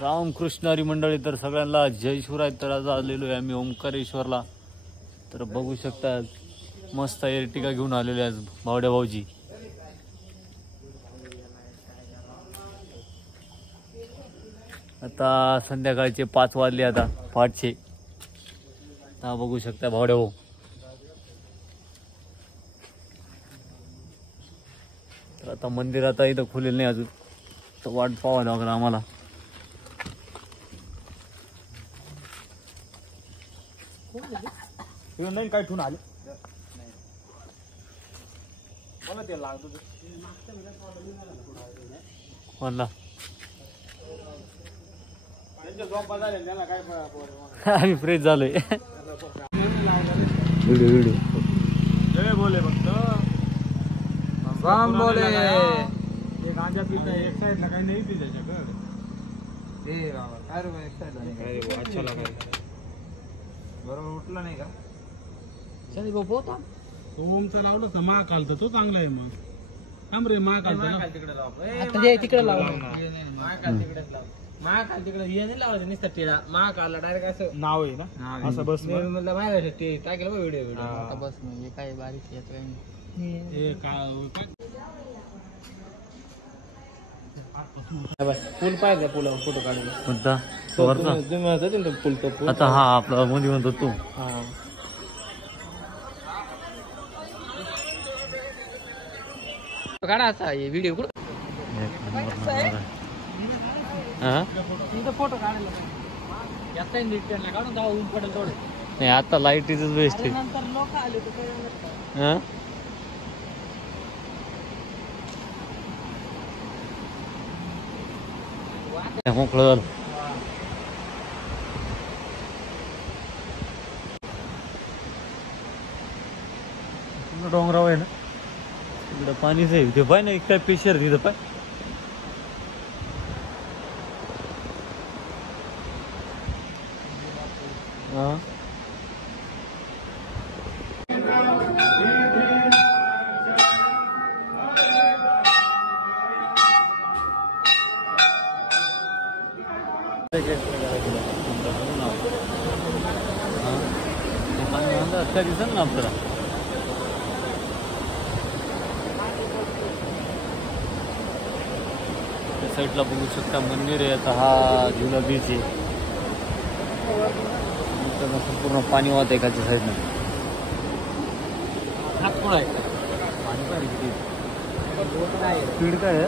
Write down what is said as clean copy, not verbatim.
रामकृष्ण हरी मंडळी, तर सगळ्यांना जय शिवराय. तर आज आलेलो आहे आम्ही ओंकारेश्वरला. तर बघू शकता मस्त एर्टिगा घेऊन आलेले आज भावड्या भाऊजी. आता संध्याकाळचे 5 वाजले, आता पाठचे. आता बघू शकता भावड्या भाऊ. तर आता मंदिर आता इथं खुलेलं नाही अजून, तर वाट पाहावं लागलं आम्हाला. नाही काय ठेवून आले मला ते लागतो म्हणला काय आम्ही फ्रेश झालोय. व्हिडिओ व्हिडिओ जय बोले फक्त राम बोले. एक गांजा पिता एक साईडला काही नाही पी त्याच्याकडे. ए बाबा काय रे एक साईडला नाही अरे अच्छा लागायला बरोबर उठला नाही का? शनी बाबू होता ओमचा लावलं तर महाकाल तर तो चांगला आहे. मग थांब रे महाकाल तिकडे लाव. आता हे तिकडे लावलं. महाकाल तिकडेच लाव. महाकाल तिकडे हे नाही लावायचं नुसतं टेला. महाकालला डायरेक्ट असं नाव आहे ना असं बस मी म्हणलं बाहेर ते टाकेल बघ व्हिडिओ आता बस म्हणजे काय बारीक येत काही नाही. पूल पाहिजे पुलावर फोटो काढून. कोणता वरचा? तुम्ही म्हणत होते ना पूल तो पूल. आता हा आपला मध्ये म्हणतो तू. काढा असा हे व्हिडिओ कुठं फोटो काढायला याचा रिटर्नला काढून जाऊ ऊन पडेल थोडं. नाही आता लाईटीच बेस्ट आहे. नंतर लोक आले तर हा मोकळं झालं. डोंगराव आहे ना, तिकडं पाणीच आहे. ते पाय ना काय पेशर तिथं पाय. हा दिसत ना आपल्याला. त्या साईडला बघू शकता मंदिर आहे. आता हा झुला बीच आहे. संपूर्ण पाणी वाहत आहे एकाच्या साईडनं. नागपूर आहे पाणी काय स्पीड काय आहे?